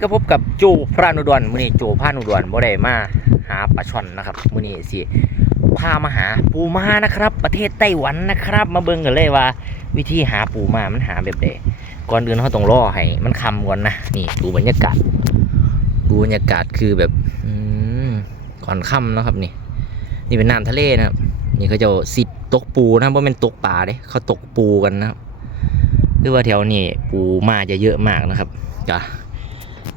้ก็พบกับโจพระนุดรมื้อนี้โจพระนุดรบ่ได้มาหาปลาช่อนนะครับมื้อนี้สิพามาหาปูม้านะครับ ประเทศไต้หวันนะครับ มาเบิ่งกันเลยว่า วิธีหาปูม้ามันหาแบบใดก่อนอื่นเราต้องรอให้มันคำก่อนนะนี่ดูบรรยากาศดูบรรยากาศคือแบบอืมก่อนค่ำนะครับนี่ นี่เป็นน้ำทะเลนะครับนี่เขาจะสิตกปูนะเพราะเป็นตกป่าเด้เขาตกปูกันนะครับหรือว่าแถวนี้ปูมาจะเยอะมากนะครับจ้ะ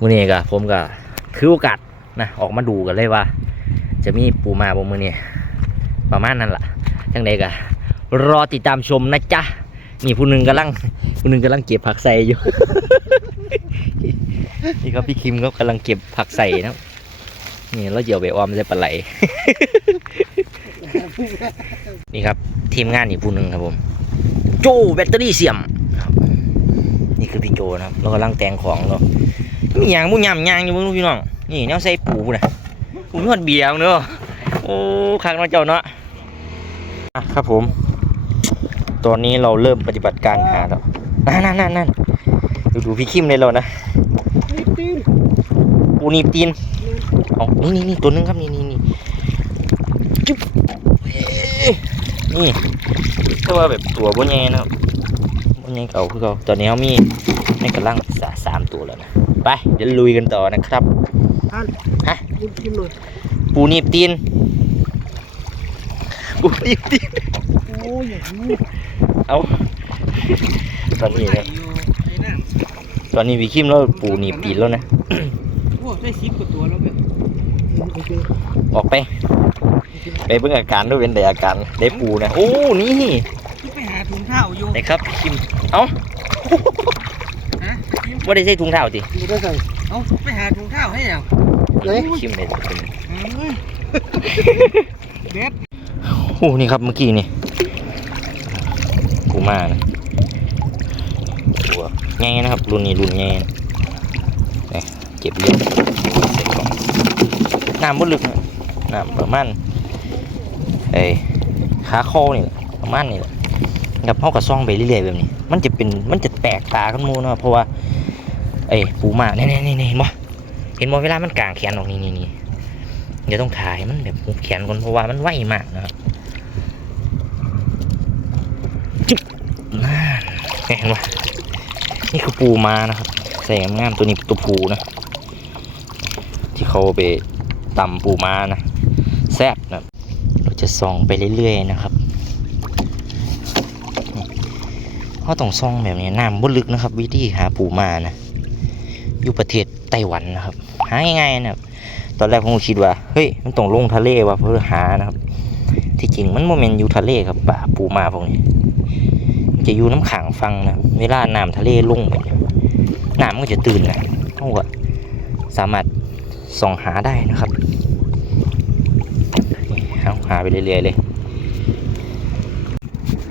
มื้อนี้ก็ผมก็ถือโอกาสนะออกมาดูกันเลยว่า จะมีปูมาบ่มื้อนี้ประมาณนั้นล่ะจังใดก็รอติดตามชมนะจ๊ะนี่ผู้หนึ่งกำลังผู้หนึ่งกำลังเก็บผักใส่อยู่ นี่ครับพี่คิมก็กำลังเก็บผักใส่นะนี่เราเดี๋ยวไปออมใส่ปลาไหล นี่ครับทีมงานอีกผู้หนึ่งครับผม โจแบตเตอรี่เสียม นี่คือพี่โจนะครับเรากำลังแต่งของเรา มียางมุ้ยำยางอยู่เบิ่งพี่น้องนี่แนวใส่ปูนะปูนวดเบียร์เนอะโอ้คักเนาะเจ้าเนาะครับผม ตอนนี้เราเริ่มปฏิบัติการหาแล้วนั่นนั่นนั่นนั่นดูดูพี่คิมเลยเรานะปูนีบตีนเอานี่นี่นี่ตัวหนึงครับนี่นี่นี่จุ๊บเอ้ยนี่ก็ว่าแบบตัวบนใหญ่นะครับบนใหญ่เก่าคือเขาตอนนี้เขามีในกำลังสามตัวแล้วนะ ไปเดี๋ยวลุยกันต่อนะครับท่านฮะกินกินหน่อยปูนีบตีนปูนีบตีนโอ้ยอย่างนี้เอาตอนนี้เนี่ยอยู่ไอ้นั่นตอนนี้พี่คิมเราปูนีบตีนแล้วนะโอ้ได้สิบกว่าตัวแล้วแบบออกไป ไปเบิ่งอาการด้วยเป็นแต่อาการได้ปูนะโอ้นี่ไปหาถุงเท้าอยู่ไหนครับพี่คิมเอ้าฮะกิน ว่าได้ใส่ถุงเท้าติไม่ได้ใส่เอาไปหาถุงเท้าให้ยังไหนคิมเลยเป็นเด็ดโอ้นี่ครับเมื่อกี้นี่ปูมานะตัวง่ายนะครับ รุ่นนี้รุ่นง่ายนะนี่เก็บเรียบใส่กล่องน้ำบ่ลึกนะน้ำประมาณไอ้ขาคอนี่แหละประมาณนี่แหละกับเขากับซ่องไปเรื่อยๆแบบนี้ มันจะเป็นมันจะแปลกตาขึ้นมูเนาะเพราะว่า ไอ้ปูมาเนี่ยเนี่ยเนี่ยเห็นบ่เห็นบ่เวลามันกางแขนออกนี่นี่นี่เดี๋ยวต้องถ่ายมันแบบหุบแขนก่อนเพราะว่ามันไวมากนะครับจุ๊บนั่นเห็นบ่นี่คือปูมานะครับใส่งามตัวนี้ตัวปูนะ ที่เขาไปตำปูมานะแซ่บนะเราจะส่องไปเรื่อยๆนะครับเขาต้องส่องแบบนี้น้ำบ่ลึกนะครับ วิธีหาปูมานะ อยู่ประเทศไต้หวันนะครับ หาง่ายๆนะครับ ตอนแรกผมคิดว่า เฮ้ย มันต้องลงทะเลว่ะเพื่อหานะครับ ที่จริงมันโมเมนต์อยู่ทะเลครับป่าปูมาพวกนี้ มันจะอยู่น้ำขังฟังนะเวลาน้ำทะเลลงไปน้ำก็จะตื่นนะเขาก็สามารถส่องหาได้นะครับเอาหาไปเรื่อยๆเลย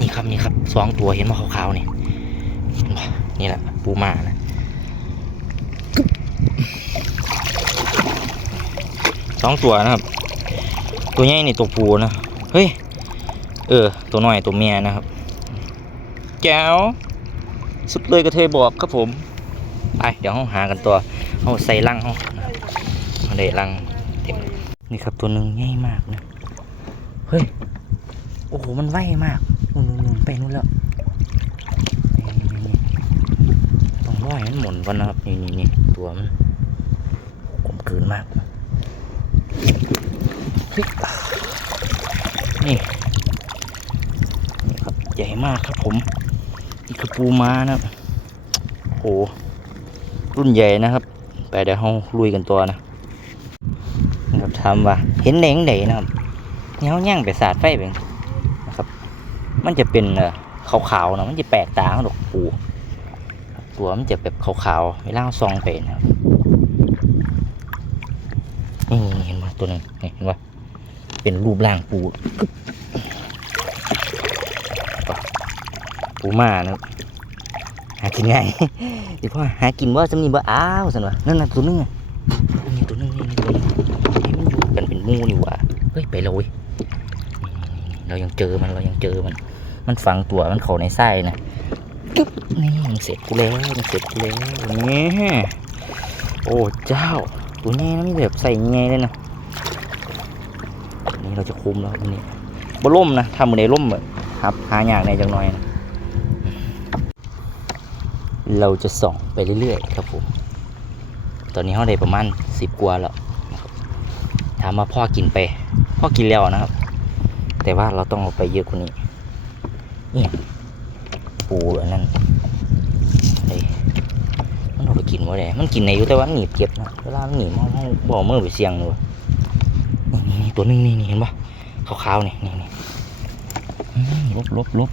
นี่ครับนี่ครับสองตัวเห็นมาขาวๆนี่นี่แหละปูมานะกึ๊บ สองตัวนะครับ ตัวใหญ่นี่ตัวปูนะ เฮ้ย เออ ตัวน้อยตัวเมียนะครับ แก้ว สุดเลยกระเทยบอกครับผม ไป เดี๋ยวเราหากันตัวเอาใส่ลังเขาเอาได้ลังเต็ม นี่ครับตัวหนึ่งใหญ่มากนะ เฮ้ย โอ้โห มันไวมากนู่นนู่นนู่นไปนู่นแล้วนี่นี่นี่ต้องร้อยมันหมุนก่อนนะครับ นี่นี่นี่ตัวมันกลมกลืนมาก นี่นี่ครับใหญ่มากครับผม นี่คือปูม้านะครับโอ้โหรุ่นใหญ่นะครับไปเดี๋ยวเราลุยกันตัวนะนครับถามว่าเห็นแดงไหนนะครับเนี่ยเขาย่างไปสาดไฟไปนะครับ มันจะเป็นเอ่อขาวๆนะมันจะแปลกตาของดอกปูตัวมันจะแบบขาวๆเวลาเราซองไปนะครับนี่เห็น ตัวหนึงนี่เห็นปะเป็นรูปร่างปูกึ๊บปูม่านะครับหากินง่ายดิพ่อหากินว่าจำนี่บ่อ้าวสันวะนั่นน่ะตัวนึงอะนี่ตัวนึงนี่นี่ตัวนึงนี่มันอยู่กันเป็นหมู่นี่หว่าเฮ้ยไปเลยเรายังเจอมันเรายังเจอมัน มันฝังตัวมันเข้าในไส้นะกึ๊บนี่มันเสร็จกูแล้วมันเสร็จกูแล้วนี่โอ้เจ้าตัวนี้นะมีแบบใส่ไงเลยนะ นี่เราจะคุมแล้ววันนี้บ่ล่มนะทำมือในล่มแบบครับหาอย่างในจังหน้อยนะเราจะส่องไปเรื่อยๆครับผมตอนนี้เขาได้ประมาณสิบกว่าแล้วถามว่าพ่อกินไป พ่อกินแล้วนะครับ แต่ว่าเราต้องเอาไปเยอะกว่านี้เนี่ยปูอันนั้นไอ้มันเอาไปกินว่าไดมันกินในอยู่แต่ว่าหนีบเก็บนะเวลามันหนีบมันบอกมือไปเสียงเลย ตัวนึงนี่นี่เห็นปะขาวๆนี่นี่นี่ลบลบลบ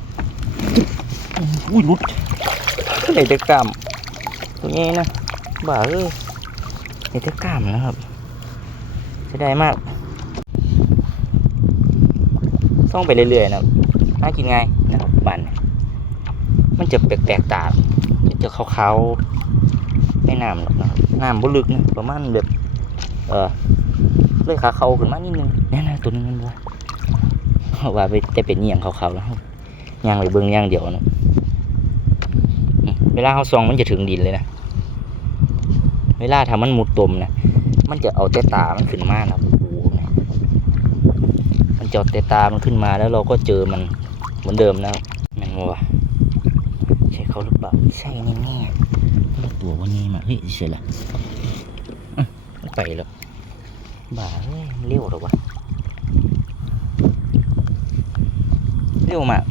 อุ้ยลุดไหนจะกล้ามตัวนี้นะบ้าเอ้ยไหนจะกล้ามนะครับเสียดายมากส่องไปเรื่อยๆนะน่ากินง่ายนะครับบันมันจะแปลกๆตาจะขาวๆไม่น้ำหรอกนะครับน้ำบ่ลึกนะประมาณแบบเออ เลยขาเขาขึ้นมานิดนึงนี่นะตัวนึงมันว่าว่าไปแต่เป็นเนียงเขาวๆแล้วย่างไปเบิ่งย่างเดียวนะอืมเวลาเขาส่องมันจะถึงดินเลยนะเวลาทำมันมุดตมนะมันจะเอาแต่ตามันขึ้นมานะโอ้โหเนี่ยมันจอดแต่ตามันขึ้นมาแล้วเราก็เจอมันเหมือนเดิมนะครับแมัวะใช่เขาหรือเปล่าใช่แน่ๆตัวตัววันนี้มาเฮ้ยใช่ละไปแล้ว บ้าเฮ้ยมันเร็วหรอวะ เร็วมาก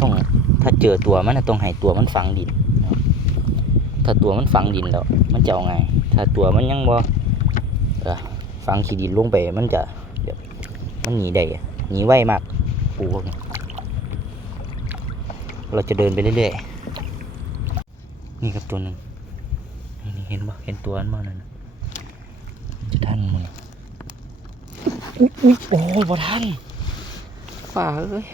ต้องถ้าเจอตัวมันต้องให้ตัวมันฝังดิน ถ้าตัวมันฝังดินแล้ว มันจะเอาไง ถ้าตัวมันยังบ่ฝังขี้ดินลงไป มันจะเดี๋ยวมันหนีได้หนีไวมากปูพวกนี้เราจะเดินไปเรื่อยๆ นี่ครับตัวหนึ่งนี่เห็นปะเห็นตัวนั้นบ้างนั่นนะ จะท่านมึงอุ๊ยอุ๊ยโอ้ยบ่ท่านฝ่าเอ้ย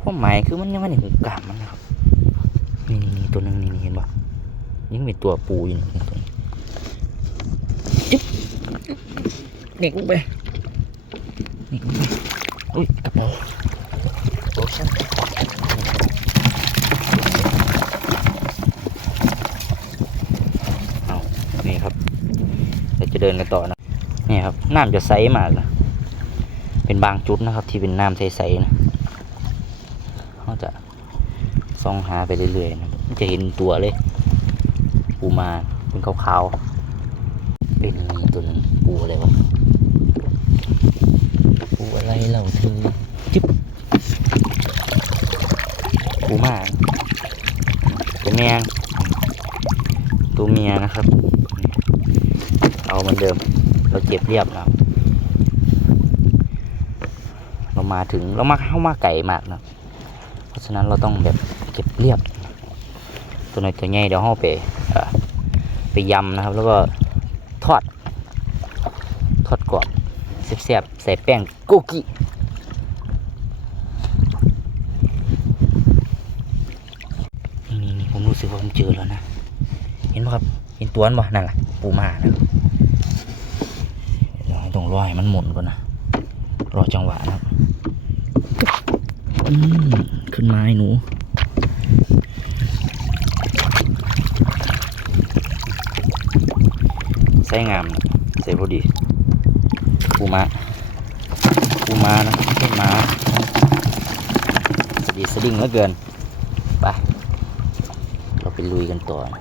ความหมายคือมันยังไม่เห็นหูกลามมันนะครับนี่นี่นี่ตัวหนึ่งนี่นี่เห็นปะยังเป็นตัวปูอยู่นี่ตัวนี้จิ๊บเด็กลงไปนี่อุ้ยกระเป๋าโอ้ฉันเอานี่ครับ เดินกันต่อนะนี่ครับน้ำจะใสมากนะเป็นบางจุดนะครับ ที่เป็นน้ำใสๆนะเขาจะส่องหาไปเรื่อยๆนะจะเห็นตัวเลยปูมาเป็นขาวๆเป็นตัวนึงปูอะไรวะปูอะไรเหล่าเธอจิ๊บปูมาตัวเมียตัวเมียนะครับ เอาเหมือนเดิม เราเก็บเรียบแล้วเรามาถึงเรามาเข้ามาไก่มากนะเพราะฉะนั้นเราต้องแบบเก็บเรียบ ตัวไหนตัวใหญ่เดี๋ยวเราไปอไปยำนะครับ แล้วก็ทอด ทอดกรอบแซ่บๆใส่แป้งโกกินี่นี่นี่ผมรู้สึกว่าผมเจอแล้วนะ เห็นไหมครับ เห็นตัวนั้นบ่นั่นแหละปูมานะค รับเดี๋ยวให้ต้อให้มันหมุนก่อนนะ รอจังหวะนะครับอืมขึ้นมาไอ้หนูใส่งามใส่พอดีปูมาปูมานะครับไม่ใช่ม้าสดีสดิ่งเหลือเกินไปเราไปลุยกันต่อเ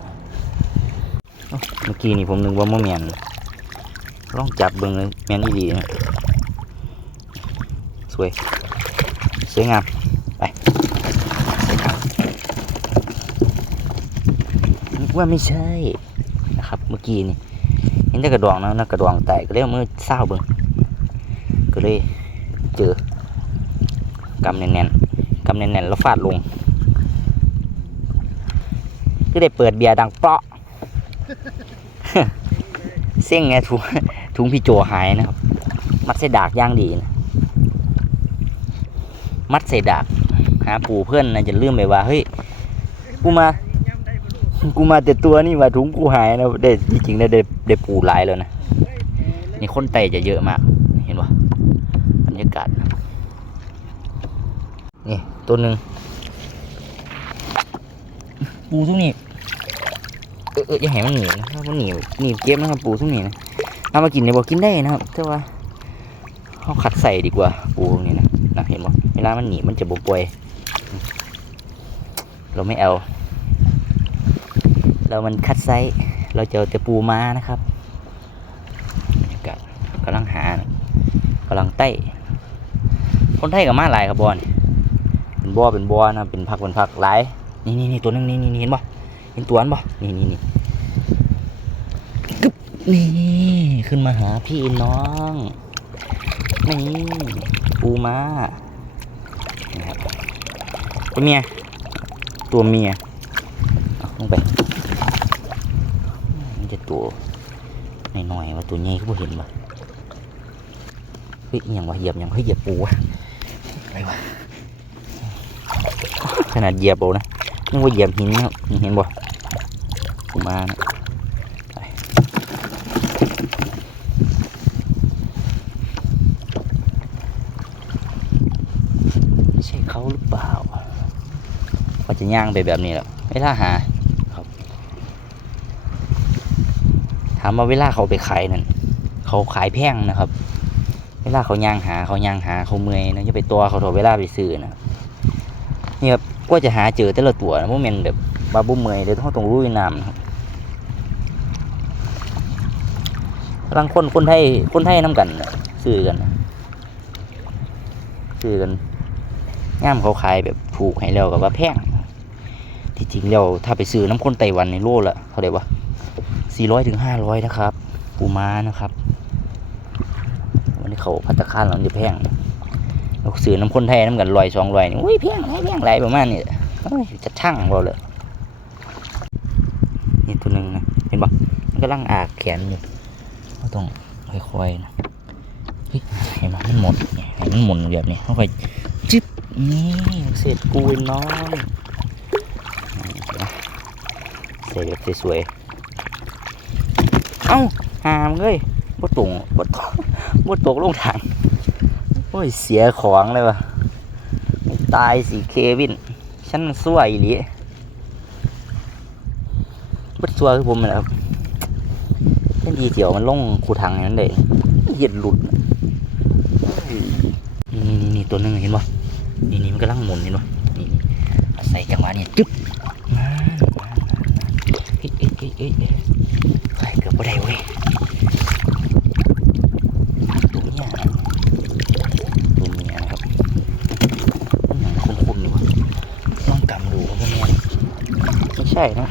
มื่อกี้นี่ผมนึกว่าเมื่อเมียน ลองจับเบิ้งเลยเมียนอีดีนะสวย สวยงาม ไปว่าไม่ใช่นะครับ เมื่อกี้นี่เห็นแต่กระดองนะนะกระดองแตกก็เลยเอามือเศร้าเบิ่งก็เลยเจอกำแน่นๆกำแน่นๆแล้วฟาดลงก็ได้เปิดเบียร์ดังเปาะ เส้งไงถุง ถุงพี่โจหายนะครับ มัดใส่ดากย่างดีนะมัดใส่ดากหาปู่เพื่อนนะจะลืมไปว่าเฮ้ยกูมา กูมาแต่ตัวนี่ว่าถุงกูหายนะได้จริงๆได้ได้ได้ปูหลายแล้วนะนี่คนไตจะเยอะมาก เห็นปะบรรยากาศนี่ตัวหนึ่งปูทุกนี่เออเอออย่าให้มันหนีนะมันหนีหนีเก็บนะครับปูทุกนีนะ เอามากินเนี่อกินได้นะครับแต่ว่าเขาคัดใส่ดีกว่าปูพวกนี้นะนะเห็นบ่เวลามันหนีมันจะบป่วย เราไม่เอา เรามันคัดไซส์เราจะเอแต่ปูม้านะครับกาศกำลังหากำลังไต่คนไทยกับมาหลายครับบอลเป็นบอเป็นบอนะเป็นพักเป็นพักหลายนี่นี่นี่ตัวนึงนี่นี่เห็นบ่เห็นตัวนั้นบ่นี่นี่นี่ นี่ขึ้นมาหาพี่น้องนี่ปูมานะครับตัวเมียตัวเมียเอาลงไปมันจะตัวหน่อยๆว่าตัวใหญ่ก็บ่เห็นว่ะเฮ้ยย่างวะเหยียบย่างเฮ้ยเหยียบปูวะอะไรวะขนาดเหยียบปูนะนึกว่าเหยียบหินนี่เห็นบ่ปูมานะไปไม่ใช่เขาหรือเปล่าเขา จะย่างไปแบบนี้แหละไม่ท่าหาถามว่าเวลาเขาไปขายนั่นเขาขายแพงนะครับ เวลาเขาย่างหาเขาย่างหาเขาเมื่อยนะจะไปตัวเขาถอเวลาไปซื้อนะนี่ครับก็จะหาเจอแต่ละตัวนะพวกมันแบบบาบุเมื่อยเดี๋ยวต้องต้องรู้น้ำนะครับกำลังคนคนไทยคนไทยน้ำกันซื้อกันซื้อกันย่ามเขาขายแบบถูกให้แล้วกับว่าแพง ที่จริงแล้วถ้าไปซื้อน้ำคนไต้หวันในโลละเท่าไหร่วะ400ถึง500นะครับ ปูม้านะครับ วันนี้เขาพัตตาคาเราจะแพงเราซื้อน้ำคนไทยน้ำกันลอยสองลอยนี่อุ้ยแพงไรแพงไรประมาณนี้จะช่างเราเลยนี่ตัวหนึ่งนะเห็นปะมันกำลังอากแขนอยู่เราต้องค่อยๆนะเห็นปะมันหมดเนี่หมันหมุนแบบนี้ค่อยๆจึ๊บนี่เสร็จกูน้อง เสร็จแบบสวยๆเอ้าหามเลยบ่ตรงบ่ตกบ่ตกลงทางโอ้ย เสียของเลยวะตายสิเควิน ฉันสวยอีหลีบ่สวยคือผมนะครับเป็นดีเจียวมันลงคูทางอย่างนั้นเลยเหยียดหลุด นี่นี่นี่ตัวหนึงเห็นปะนี่นี่มันกำลังหมุนเห็นปะนี่นี่จังหวะนี้จึ๊บ เอ้ยเอ้ยเอ้ยเอ้ยเอ้ยไปเกือบไม่ได้เว้ยตัวเนี้ยตัวเมียครับมันหนังคุ้นๆอยู่ะต้องกำดูว่าเป็นไงไม่ใช่นะ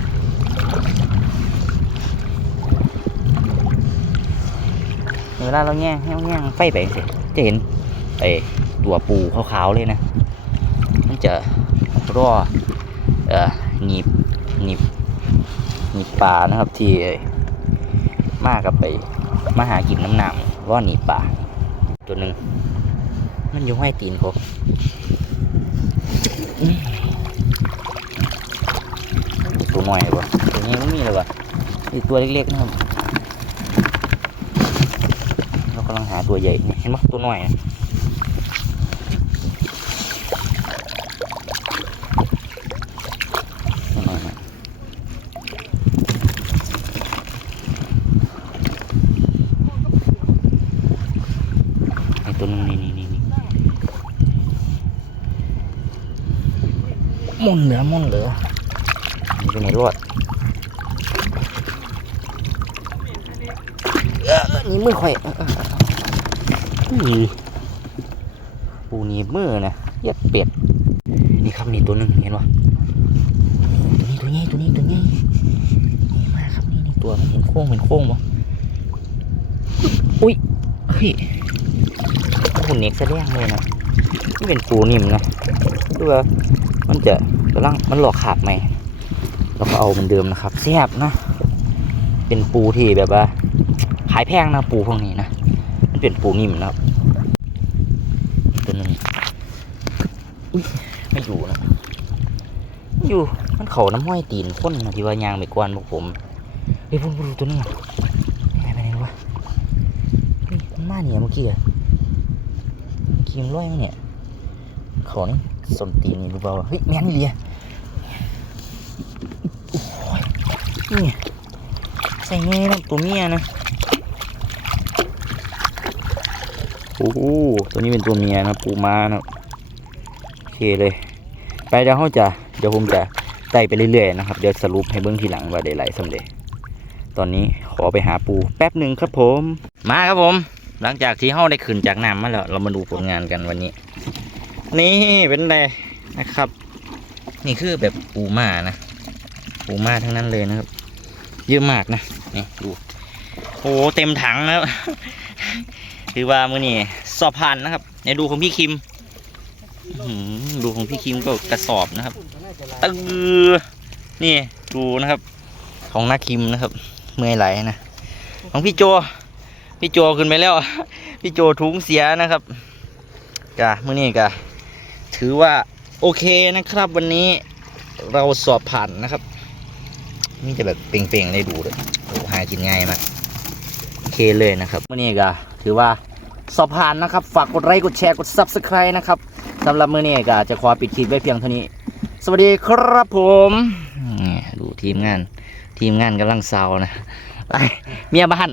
เวลาเราแง่ให้เราแง่งไฟไปสิจะเห็นไอ้ตัวปูขาวๆเลยนะ มันจะรอเอ่อหนีบหนีบ นีปลานะครับที่มากับไปมาหากินน้ำหนามว่าหนีป่าตัวหนึ่งมันอยู่ห้อยตีนเขาอืมตัวน้อยบ่ตัวนี้มันมีเลยบ่อีกตัวเล็กๆนะครับเรากำลังหาตัวใหญ่เห็นไหมตัวน้อยนะตัวน้อยนะ ไอ้ตัวนึงนี่นี่นี่นี่ มุนเหลือมุนเหลือนี่เป็นไงรอดเอ้อนี่มือข่อยปูนีบมือนะเย็ดเป็ด นี่ครับนี่ตัวหนึ่งเห็นปะตัวนี้ตัวนี้ตัวนี้ตัวนี้นี่มาครับนี่นี่ตัวมันเห็นโค้งเห็นโค้งปะอุ้ยเฮ้ยหุ่นเน็กแสดงเลยนะนี่เป็นปูนิ่มนะดูว่ามันจะ กำลังมันหลอกขาดไหมเราก็เอาเหมือนเดิมนะครับแซ่บนะ เป็นปูที่แบบว่า ขายแพงนะปูพวกนี้นะ มันเป็นปูนิ่มนะครับตัวหนึงอุ๊ยไม่อยู่นะอยู่มันเขาน้ำห้อยตีนข้นนะที่ว่ายางไปกวนพวกผมเฮ้ยพวกดูตัวนึงอะไปไหนไปไหนวะมันมาเนี่ยเมื่อกี้อะคิมร้อยมั้ยเนี่ยเขานี่ สนตีนี่รู้เปล่าวเฮ้ยแม่นเลียโอ้ยนี่ส่ไงนะตัวเมียนะโอ้โหตัวนี้เป็นตัวเมียนะปูม้านะโอเคเลย ไปเดี๋ยวเขาจะเดี๋ยวผมจะไต่ไปเรื่อยๆนะครับ เดี๋ยวสรุปให้เบิ้องทีหลังว่าได้ไหลสำเร็จ ตอนนี้ขอไปหาปูแป๊บหนึ่งครับผม มาครับผม หลังจากที่เขาได้ขึ้นจากน้ำมาแล้ว เรามาดูผลงานกันวันนี้ นี่เป็นไงนะครับ นี่คือแบบปูม่านะปูม่าทั้งนั้นเลยนะครับ เยอะมากนะนี่ดูโอ้เต็มถังนะครับคือว่ามือนี่สอบผ่านนะครับในดูของพี่คิมดูของพี่คิมก็กระสอบนะครับตือนี่ดูนะครับ ของนาคิมนะครับเมื่อยไหลนะของพี่โจ พี่โจขึ้นไปแล้ว พี่โจถุงเสียนะครับกะมื่อนี้กะ ถือว่าโอเคนะครับ วันนี้เราสอบผ่านนะครับ นี่จะแบบเปล่งๆได้ดูเลยโอ้หากินง่ายมากโอเคเลยนะครับมื่อนี้กะถือว่าสอบผ่านนะครับ ฝากกดไลค์กดแชร์กด subscribe นะครับสำหรับมื่อนี้กะจะขอปิดคลิปไว้เพียงเท่านี้ สวัสดีครับผมดูทีมงาน ทีมงานกำลังเซานะไปเมียบ้าน